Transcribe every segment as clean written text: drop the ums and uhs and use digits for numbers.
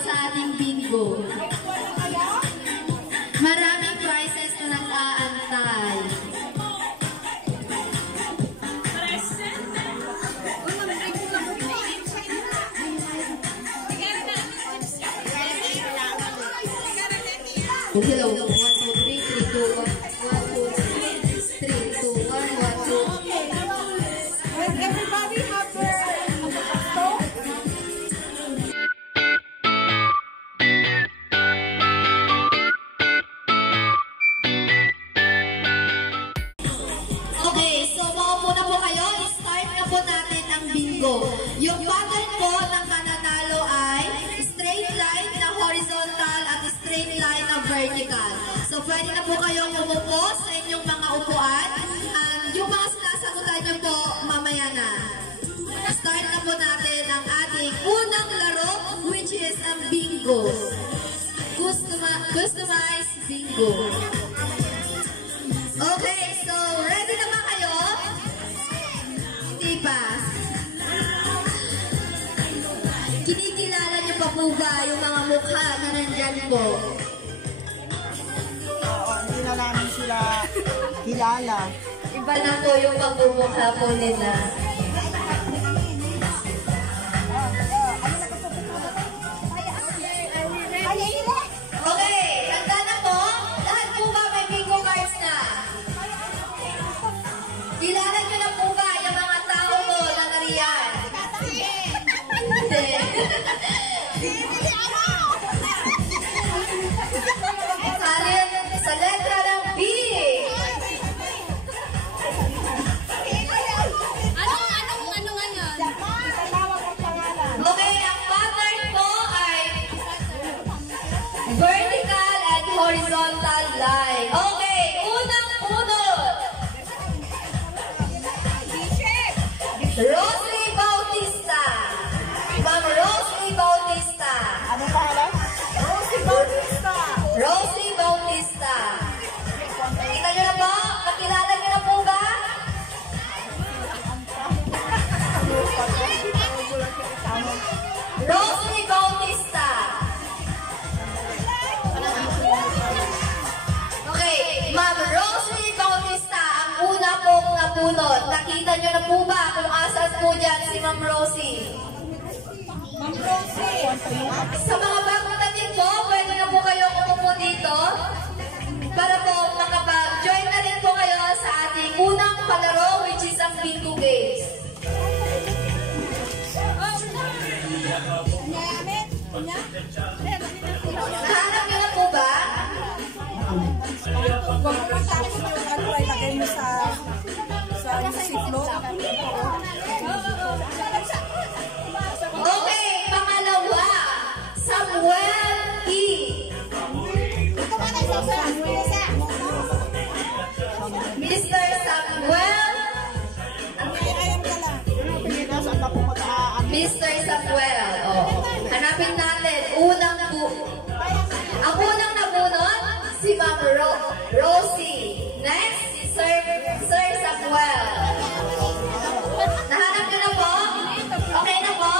sa ating bingo. Maraming prizes na nag-aantay. Hello. 1, 2, 3, 3, 2, 1. 1, 2, 3, 2, 1, 1, 2. Does everybody have their stove? Okay, so maupo na po kayo. Start na po natin ang bingo. Yung pattern po ng mananalo ay straight line na horizontal at straight line na vertical. So pwede na po kayong umupo sa inyong mga upuan. Yung mga sinasagutan nyo po mamaya na. Start na po natin ang ating unang laro, which is ang bingo. Customized bingo. Okay, so ready na ba kayo? Hindi pa. Kinikilala niyo pa po ba yung mga mukha na nandyan po? Oo, hindi na namin sila kilala. Iba na po yung pagmumukha po nila. Okay, handa na po? Lahat po ba may bingo cards na? Kilala niyo na po ba yung mga tao mo na nariyan? Hindi. Sa letra ng B. Ano nga yun? Okay, ang pattern po ay vertical and horizontal line. Okay, unang punot. Rosie Bautista. Ma'am Rosie Bautista. Ano pangalan? Rosie Bautista. Rosie Bautista. Kita nyo na po? Kakilala nyo na po ba? Rosie Bautista. Okay, Ma'am Rosie Bautista, ang una pong napunot. Nakita nyo na po ba kung asan po dyan si Ma'am Rosie? Ma'am Rosie. Sa mga bagong natin po, pwede na po kayong umupo dito para po makapag-join na rin po kayo sa ating unang palaro, which is ang bingo games. Nahanap nyo na po ba? Kung matapos mo yung ano ay lagay mo sa ziploc. Okay, pangalawa, Samuel E. Mr. Samuel. Ayan ka lang. Saan ka po mag-aan? Mr. Samuel. Oh. Hanapin natin. Ang unang nabunot, si Ma'am Rosie. Next, si Sir Samuel. Nahanap nyo na po? Okay na po?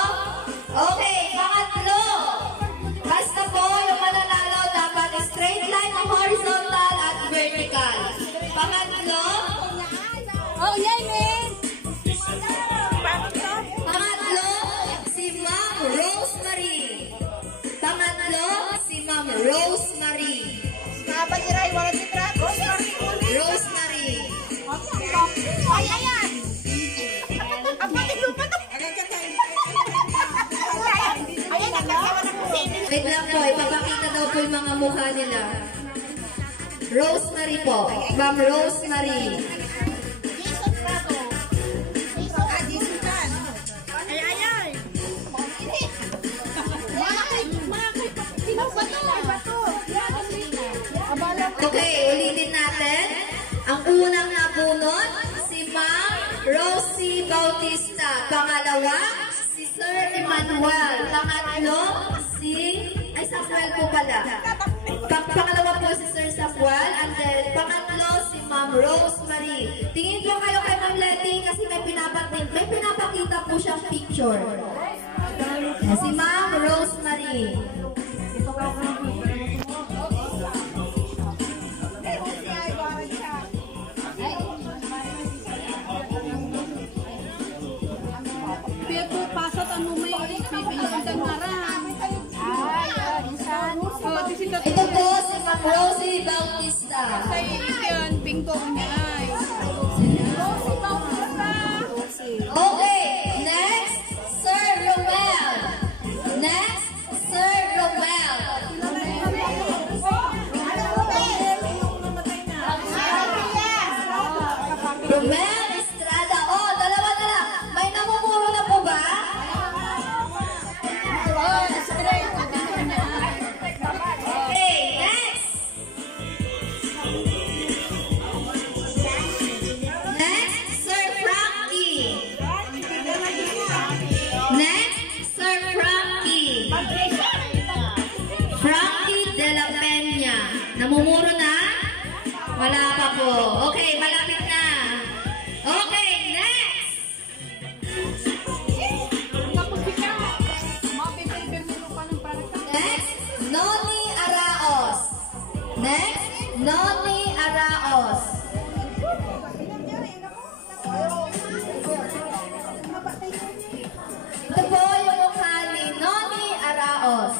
Okay, pangatlo. Basta po, yung mananalo dapat straight line, horizontal, at vertical. Pangatlo. Oh, yan eh! Pangatlo, si Ma'am Rosemary. Pangatlo, si Ma'am Rosemary. Kapag-iray, wala si Trat. Rosemary. Ay, ayan! Ang patilupa na! Ayan, nagkakawa na po. Wait lang po, ipapakita daw po yung mga mukha nila. Rosemary po. Ma'am Rosemary. Jason Prato. Jason Tan. Ay, ay, ay! Sino ba to? Okay, ulitin natin. Ang unang nabunot, si Ma'am Rosie Bautista. Pangalawa, si Sir Emmanuel. Pangatlo, ay Samuel po pala. Pangalawa po si Sir Samuel. And then, pangatlo, si Ma'am Rosemary. Tingin po kayo kay Ma'am Letty kasi may pinapakita po siyang picture. Si Ma'am Rosemary. Ito po si Ma'am Rosie Bautista. Bingo niya. Okay, next, Sir Romel. Next, Sir Romel. Romel Estrada. Oh, dalawa na lang. May namumuro na po ba? Okay, next. Next, Sir Frankie. Next, Sir Frankie. Frankie de la Peña. Namumuro na? Wala pa po. Okay, malapit na. Okay, next. Next, Noni Araos. Next, Noni Araos. Ito po yung mukha ni Noni Araos.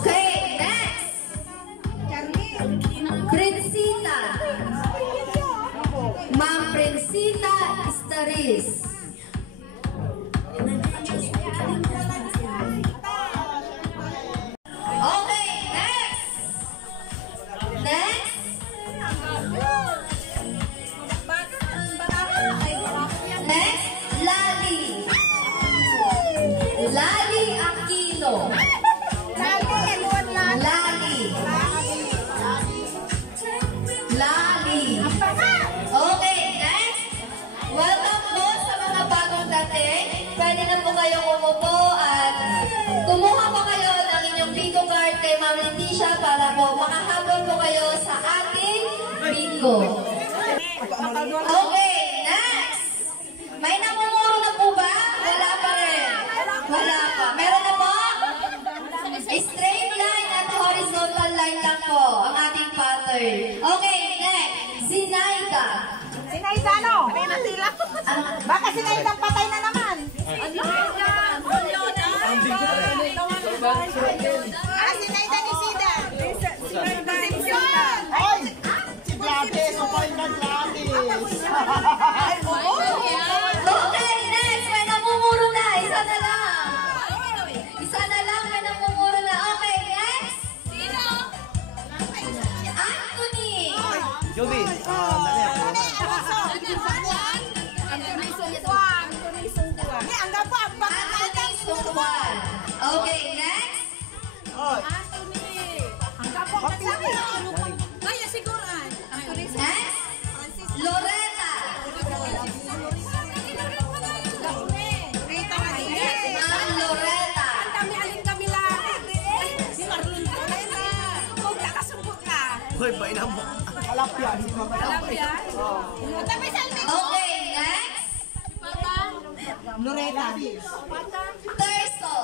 Okay, next. Prinsita. Ma'am Prinsita Istaris. Okay, next. Next. Next, Lali. Lali Aquino. Lali. Lali. Okay, next. Welcome po sa mga bagong dating. Pwede na po kayong umupo at kumuha po kayo ng inyong bingo card kay Ma'am Leticia para po makahabol po kayo sa ating bingo. Okay, next. May namumuro na po ba? Wala pa rin. Wala pa. Meron na po? Straight line at horizontal line lang po ang ating pattern. Okay, next. Zinaida. Sinaida, no? Baka sinaida patay na naman. Sinaida ni Sida. Ay! Si Gladys. Ako'y na Gladys. Okay, next. May namumuro na. Isa na lang. Isa na lang. May namumuro na. Okay, next. Anthony. Joby. Anthony Sungwan. Okay, next. Next. Loretta. Ma'am Loretta. Hoy, bainam mo. Okay, next. Loretta. Terso.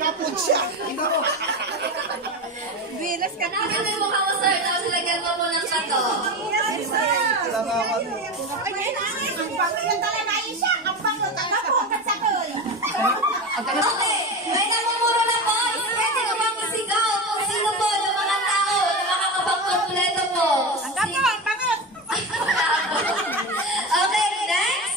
Kaput siya. Bilas ka na. Ito yung mukha mo, sir. Tapos ilagyan mo ng sato. Okay, may namumuro na po. Pwede ko bang isigaw kung sino po yung mga tao na makakapag-kompleto po? Okay, next.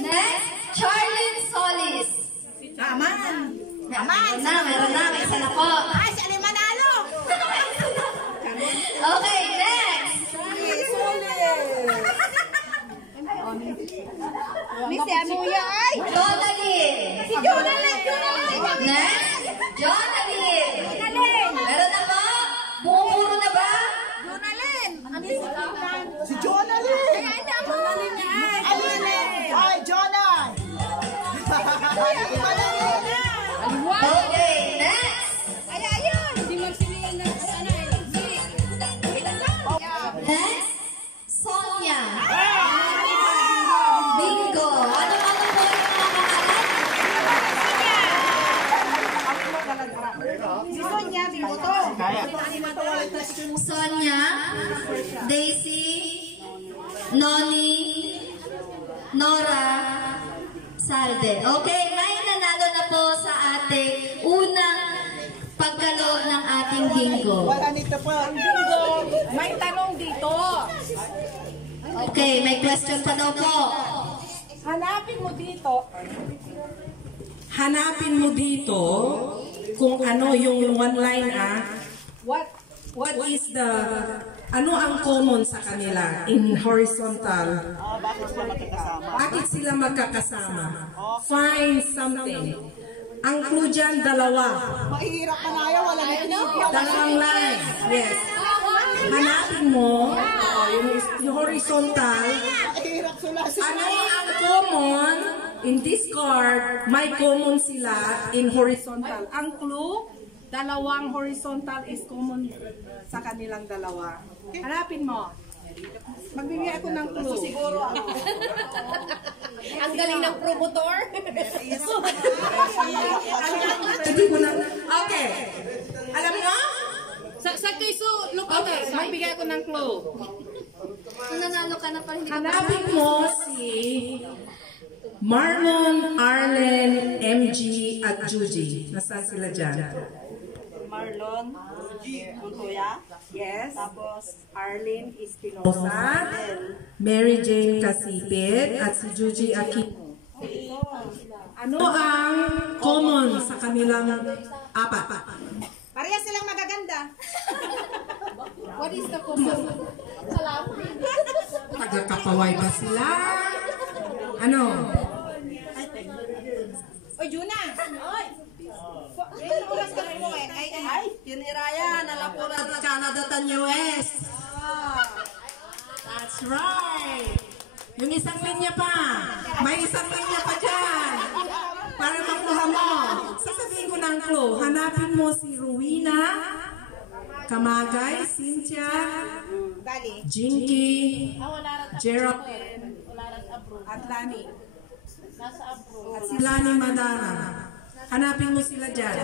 Next, Charlene Solis. Meron na. May isa na po. Okay, next. Jonalyn. Next, Jonalyn. Meron na po? Bumuburo na ba? Si Jonalyn. Ay, Jonah. Sonia, Daisy, Noni, Nora, Salde. Okay, may nanalo na po sa ating unang pagkalo ng ating bingo. Wala nito po. Ang bingo, may tanong dito. Okay, may question pa daw po. Hanapin mo dito kung ano yung one line what is the ano ang common sa kanila in horizontal? Bakit sila magkakasama? Find something. Ang clue dyan, dalawa. Mahirap ka na ayaw, wala na Dalawang line. Yes. Hanapin mo yung horizontal. Ano ang common in this card? May common sila in horizontal. Ang clue, dalawang horizontal is common sa kanilang dalawa. Hanapin mo. Magbibigay ako ng clue. Siguro ako. Ang galing ng promotor. Hindi ko na. Okay. Alam mo? Sa Kiso, look Okay, magbigay ako ng clue. Nanalo ka na pa, hindi ka pa. Hanapin mo si Marlon, Arlen, MG, at Juji. Nasaan sila dyan? Marlon, Montoya, Yes. tapos Arlene Espinosa, Rosa, Mary Jane Casipit, at si Juji Aquino. Ano ang common sa kanilang apat? Parehas silang magaganda. What is the common? Salam. Tagakapaway ba sila? Ano? Oy, Juna! Oy! Ilang oras ka mo eh? Ay, Tiniraya, nalapuran at Canada tan US. That's right. Yung isang linya pa. May isang linya pa dyan. Para makuha mo. Sasabihin ko ng clue. Hanapin mo si Rowena, Kamagay, Cynthia, Dali. Jinky, Geraldine, at Lani. At si Lani Madara. Hanapin mo sila dyan.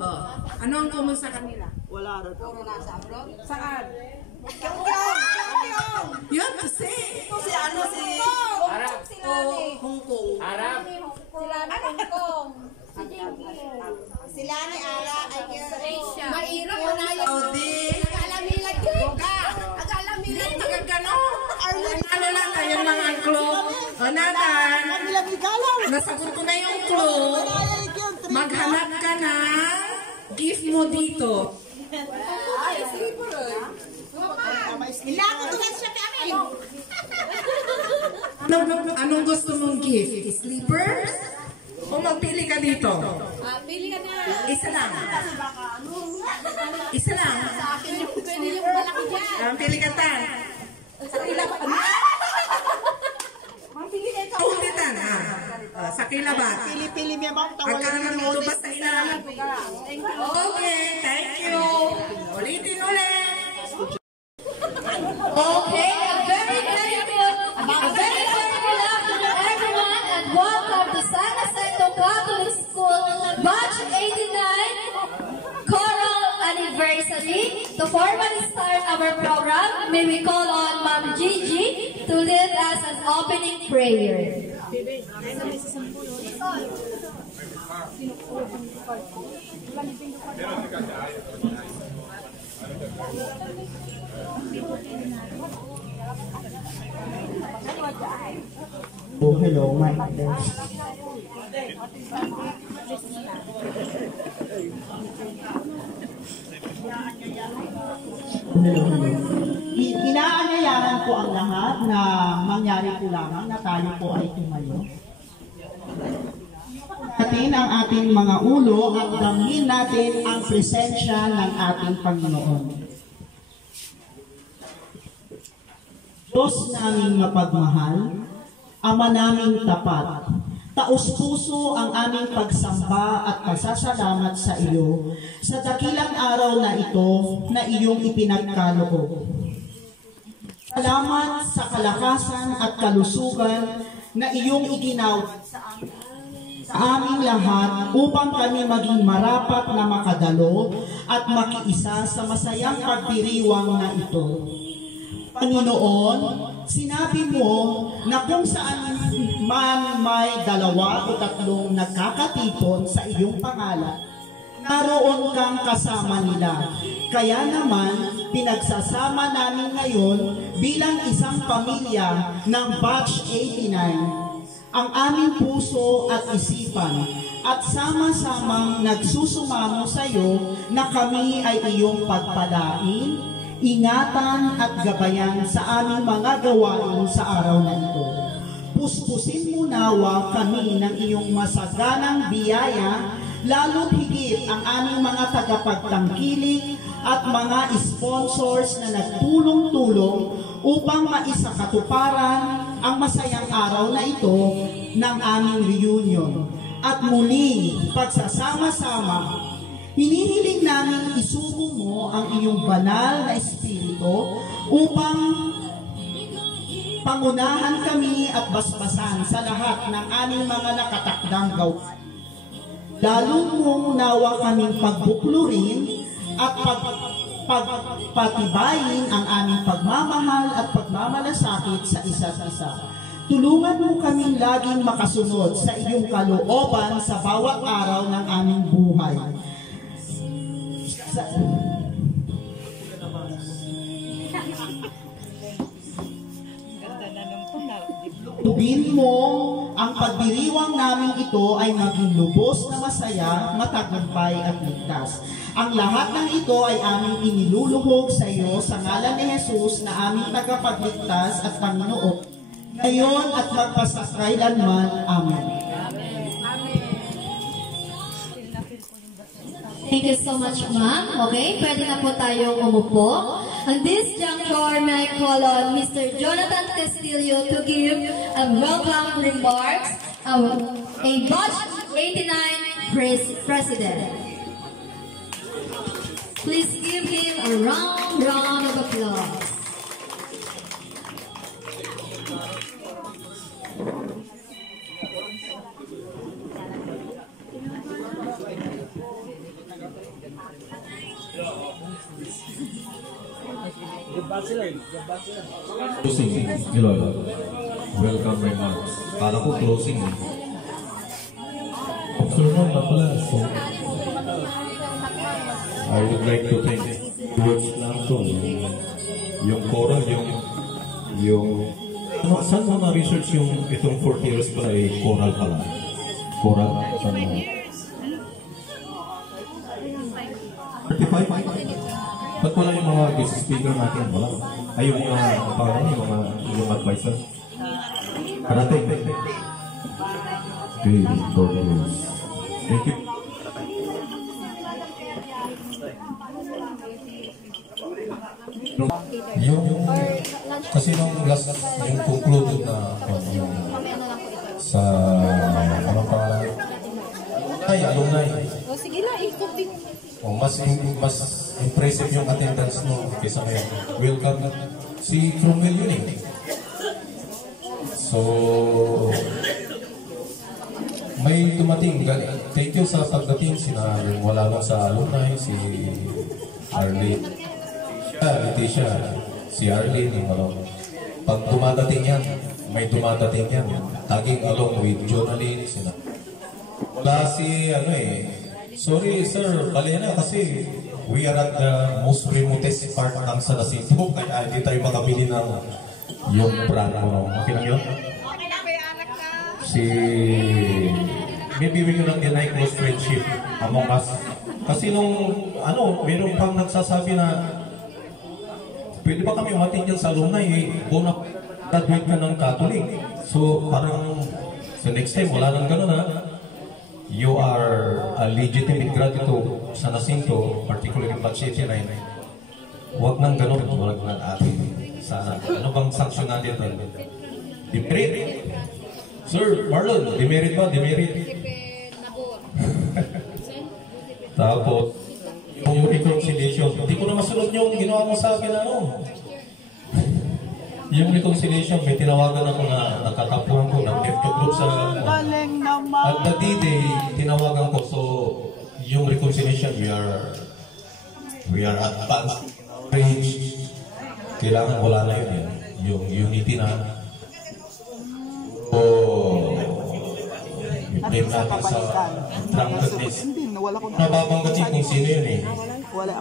Oh. Ano ang common sa kanila? Wala rin. Saan? Kyong! You have to say. Si ano si... Arab. Hong Kong. Arab. Sila ni Ara ay Mahirap mo na yun. Saudi. Nag-alamilag yun. Nag-alamilag. Tagagano. Ano lang kayo mga clue? O Nathan, nasagot ko na yung clue. Maghanap ka na gift mo dito. Ilangan ko lang siya kami. Anong gusto mong gift? Slippers? O magpili ka dito? Pili ka na. Isa lang. Isa lang. Sa akin yung pwede yung malaki dyan. Pili ka tan. Ulitan ha. Sa kilabat. Pili-pili niya ba? Ang kanan mo ba sa ilalim? Okay, thank you. Ulitin ulit. Okay, a very good afternoon everyone and welcome to San Jacinto Catholic School Batch 89 Choral Anniversary. To formally start our program, may we call on Ma'am Gigi to lead us an opening prayer. Oh, hello, my Hello. Inaanyayahan ko ang lahat na mangyari po lamang na tayo po ay tumayo. Natin ang ating mga ulo at damhin natin ang presensya ng ating Panginoon. Diyos naming mapagmahal, Ama naming tapat, taos-puso ang aming pagsamba at pasasalamat sa iyo sa dakilang araw na ito na iyong ipinagkaloob. Salamat sa kalakasan at kalusugan na iyong iginaw sa amin aming lahat upang kami maging marapat na makadalo at makiisa sa masayang pagdiriwang na ito. Panginoon, sinabi mo na kung saan man may 2 o 3 nagkakatipon sa iyong pangalan, naroon kang kasama nila. Kaya naman, pinagsasama namin ngayon bilang isang pamilya ng Batch 89 ang aming puso at isipan at sama-samang nagsusumamo sa iyo na kami ay iyong pagpalain, ingatan at gabayan sa aming mga gawain sa araw na ito. Puspusin mo nawa kami ng iyong masaganang biyaya, lalo't higit ang aming mga tagapagtangkilik at mga sponsors na nagtulong-tulong upang maisakatuparan ang masayang araw na ito ng aming reunion. At muling pagsasama-sama, hinihiling namin isugo mo ang iyong banal na espiritu upang pangunahan kami at basbasan sa lahat ng aming mga nakatakdang gawain. Lalo mong nawa kaming pagbuklurin at pagpatibayin ang aming pagmamahal at pagmamalasakit sa isa't isa. Tulungan mo kaming laging makasunod sa iyong kalooban sa bawat araw ng aming buhay. Tubin mo ang pagdiriwang namin ito ay maging lubos na masaya, matagumpay at ligtas. Ang lahat ng ito ay aming iniluluhog sa iyo sa ngalan ni Jesus na aming tagapagligtas at Panginoon, ngayon at magpasakailanman. Amen. Thank you so much, ma'am. Okay, pwede na po tayong umupo. On this juncture, may I call on Mr. Jonathan Castillo to give a welcome remarks of a Batch 89 President. Please give him a round of applause. Closing, Lord. Welcome remarks. Kala ko closing eh. Sermon na pala. So, I would like to thank words lang to. Yung choral, yung saan mo na-research yung itong 40 years pala eh, choral pala? Choral? Saan mo? 35? Ba't wala yung mga guest speaker natin? Wala. Ay, yung mga advisor. Parating. Okay, Lord Jesus. Thank you. Kasi nung last, yung concluded na sa ano pa, alumni. O sige na, ikot din. Mas impressive yung attendance mo kaysa ngayon. Welcome. Si Cromwell yun eh. So, may dumating. Thank you sa pagdating. Wala lang sa alumni. Si Arlene. Leticia. Si Arlene. Pag dumadating yan, may dumadating yan. Tagging along with Jonalyn. Wala si sorry sir, bali na kasi we are at the most remotest part ng San Jacinto kaya hindi tayo makabili ng yung brand mo. Okay lang yun? Maybe we cannot deny close friendship among us. Kasi nung, meron pang nagsasabi na pwede ba kami umating dyan sa alumni kung graduate ka ng Catholic. So parang sa next time, wala nang gano'n ha. You are a legitimate graduate sa Jacinto, particularly in Batch 89. Huwag nang gano'n, huwag nang atin. Ano bang sanksyon natin ito? Demerit. Sir, Marlon, demerit ba? Demerit. Tapos, yung reconciliation. Hindi ko na masunod yung ginawa mo sa akin, Yung reconciliation, may tinawagan ako na nakatapuan ko ng F2 group sa... Galing na At the D-Day, tinawagan ko, so yung reconciliation, we are advanced age. Kailangan wala na yun, yung unity na. I-blame natin sa drunkenness. Nababanggatin kung sino yun eh.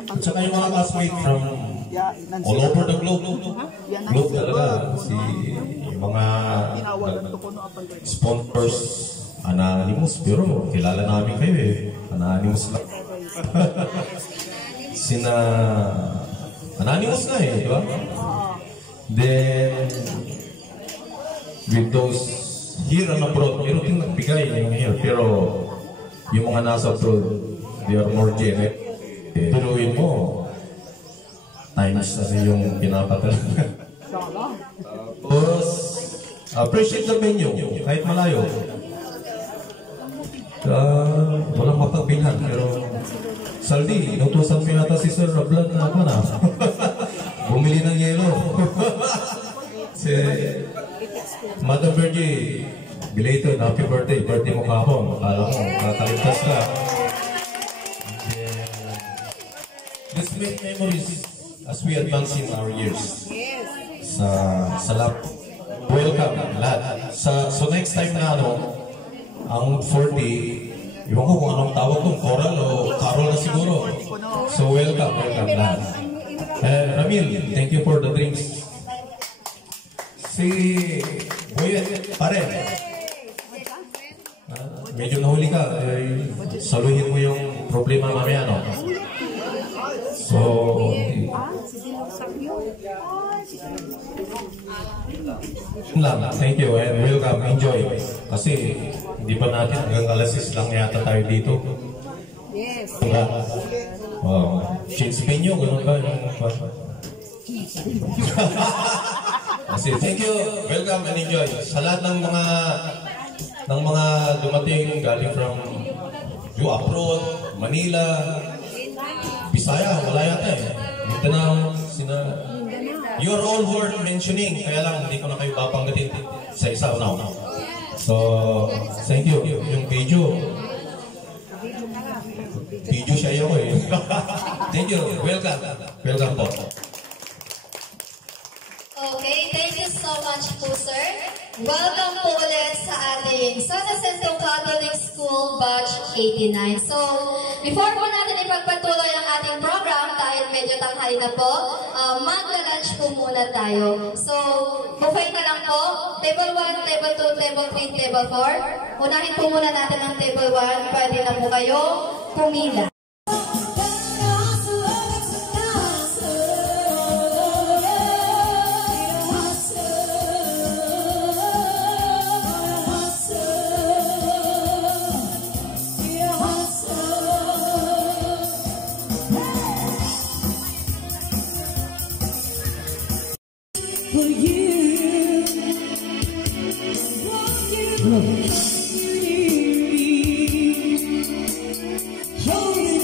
At saka yung mga classmates from all over the globe. Globe talaga. Yung mga sponsors, anonymous, pero kilala namin kayo eh. Anonymous lang. Anonymous na eh, di ba? Then, with those here and abroad, meron din nagbigay yung here, pero yung mga nasa abroad, they are more generous. Pero yun mo, times na yung pinapatalaga. Tapos, appreciate the venue, kahit malayo. Walang mapagbilhan, pero Saldi, inutusan mo yata si Sir Rablan na ako na. Bumili ng yelo. Si Madam Virgie, belated, happy birthday. Birthday mo kahapon. Akala mo, nakakaligtas ka. Let's make memories as we advance in our years. Sa lap. Welcome, lahat. So next time na ang 40, iwan ko kung anong tawag doon, choral o carol na siguro. So welcome lahat. Ramil, thank you for the drinks. Si Boyet, pare. Medyo nahuli ka, saluhin mo yung problema mamaya, no? So, thank you and welcome, enjoy. Kasi hindi pa natin hanggang alas 6 lang yata tayo dito. Yes. Change venue, ganun ba? Kasi thank you, welcome and enjoy. Sa lahat ng mga dumating galing from abroad, Manila, Bisaya, wala yata eh. Mindanao, you're all worth mentioning, kaya lang hindi ko na kayo babanggatin sa isa now. So, thank you. Yung video siya yun eh. Thank you. Welcome. Welcome po. Okay, thank you so much po, sir. Welcome po ulit sa ating San Jacinto Catholic School Batch 89. So, before po natin ipagpatuloy ang ating program, dahil medyo tanghali na po, magla-lunch po muna tayo. So, buffet na lang po. Table 1, table 2, table 3, table 4. Unahin po muna natin ang table 1. Pwede na po kayo pumila. For you, holding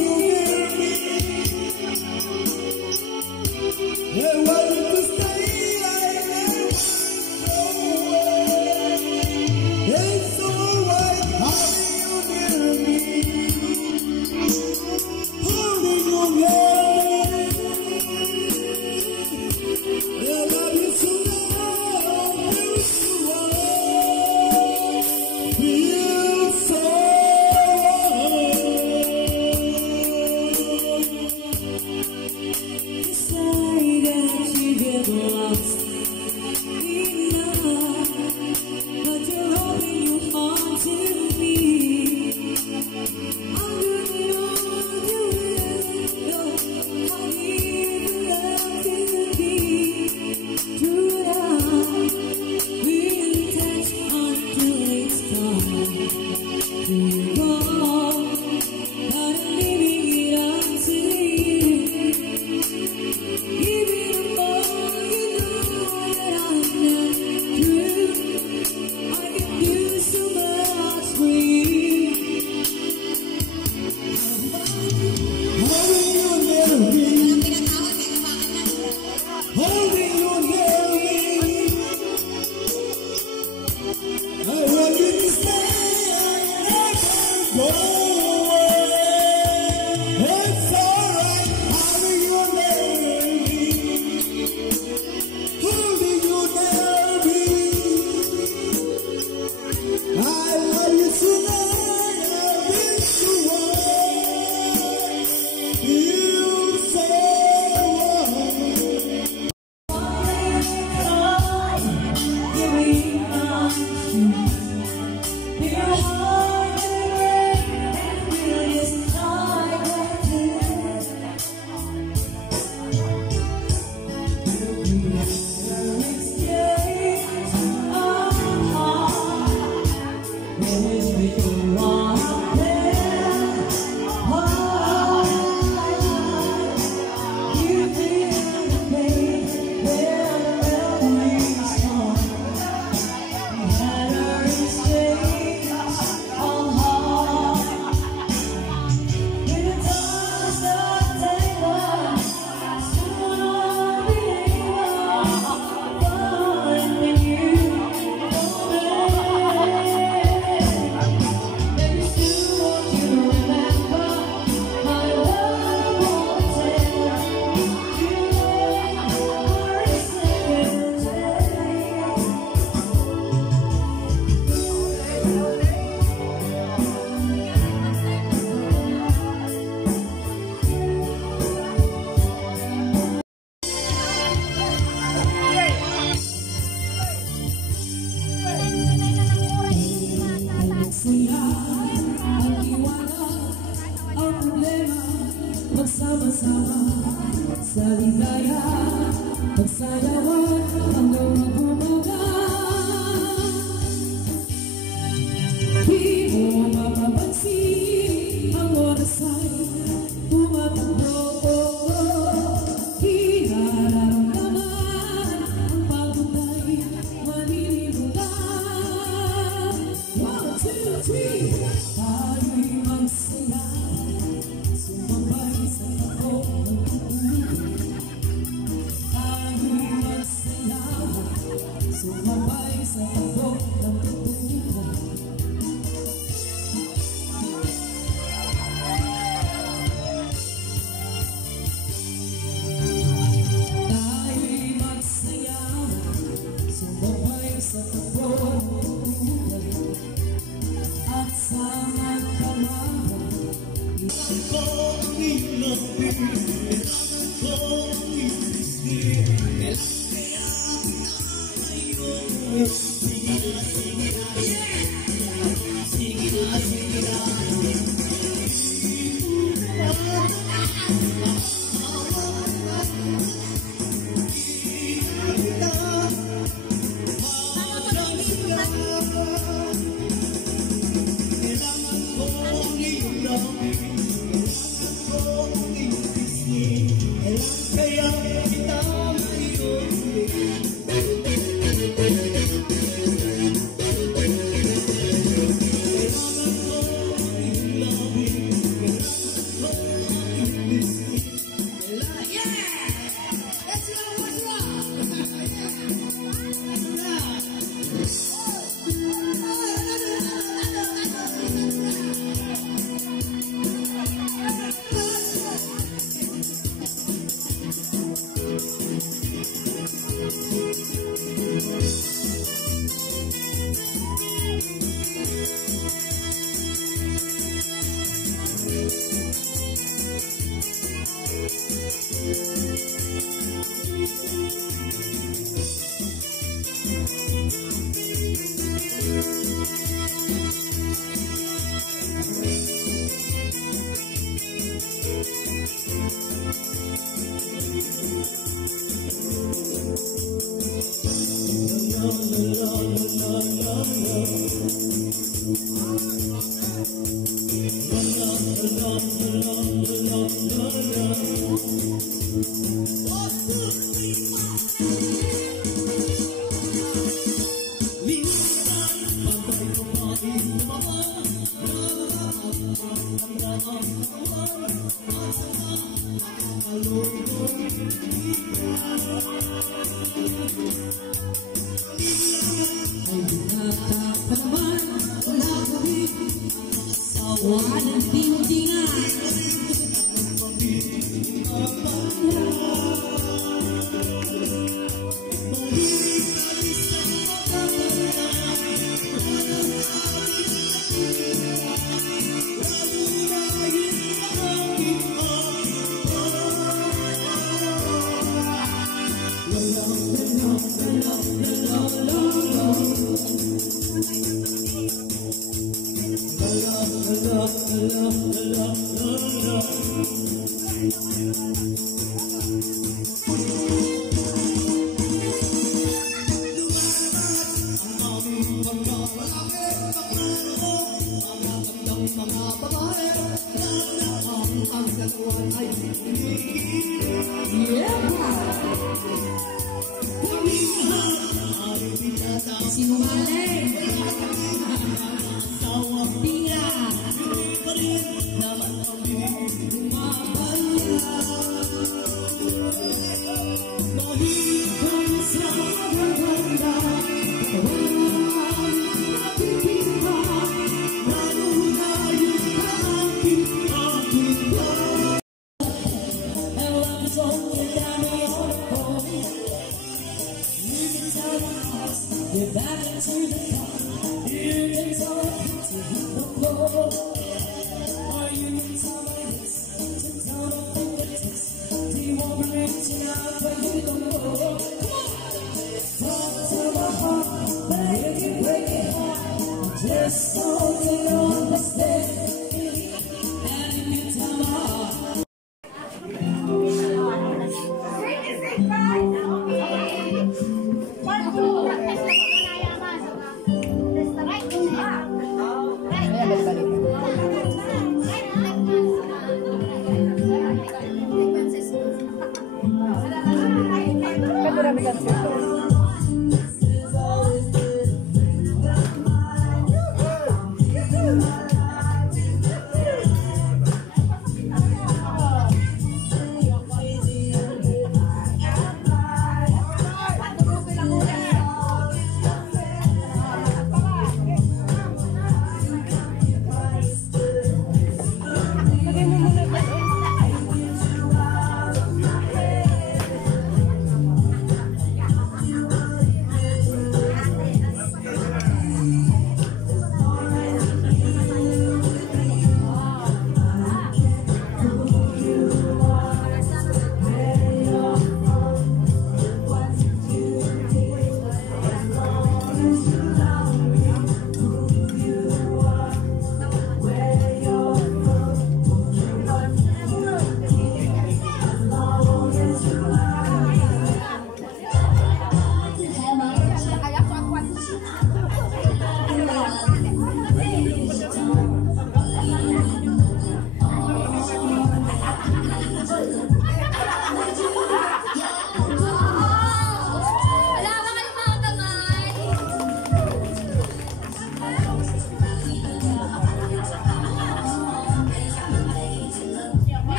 problema, magsama-sama sa ligaya, magsayawan hanggang magumaga. Di mo mapapansin ang oras ay tumatakbo. Kinararamdaman ang pagod ay maninimula. 1, 2, 3, tayo'y magsaya, sumabay sa takbo ng tubig. Tayo'y magsaya, sumabay sa takbo ng tubig. Tayo'y magsaya, sumabay sa takbo ng tubig. At sa magkamaga,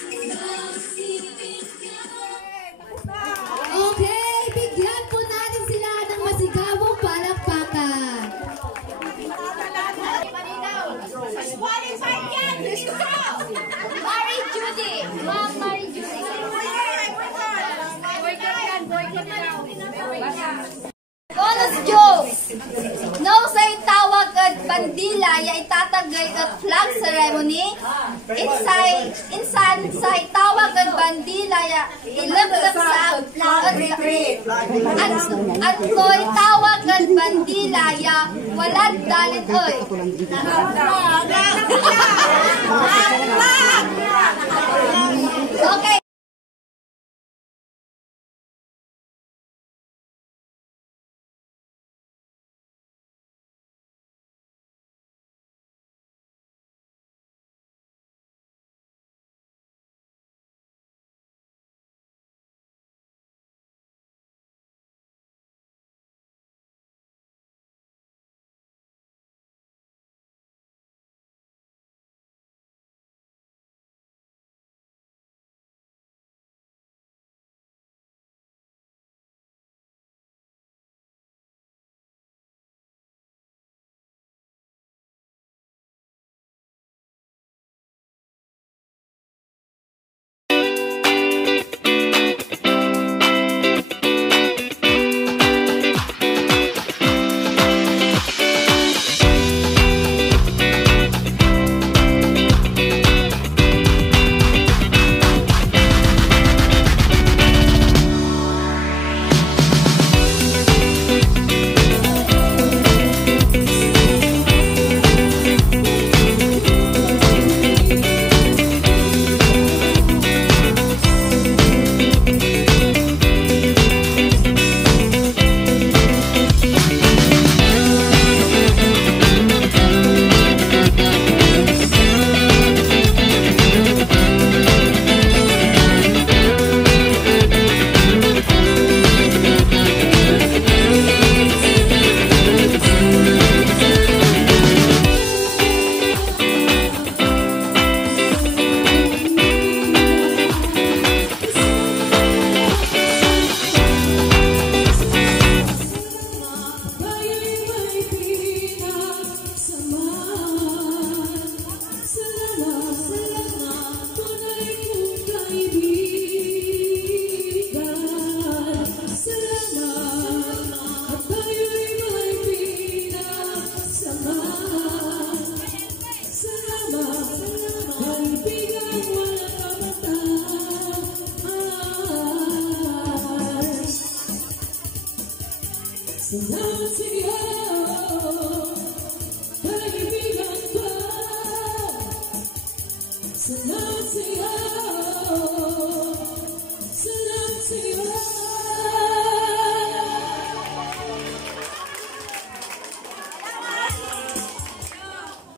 Okay, bigyan po natin sila ng masigawong palakpakan. Qualified yan! Mary Judy! Ma'am Mary Judy! Bonus jokes! No say tawag at bandila ya itatagay at flag ceremony. Insan say tawag at bandila ya ilaglag sa at ko'y tawag at bandila ya walad dalit oy.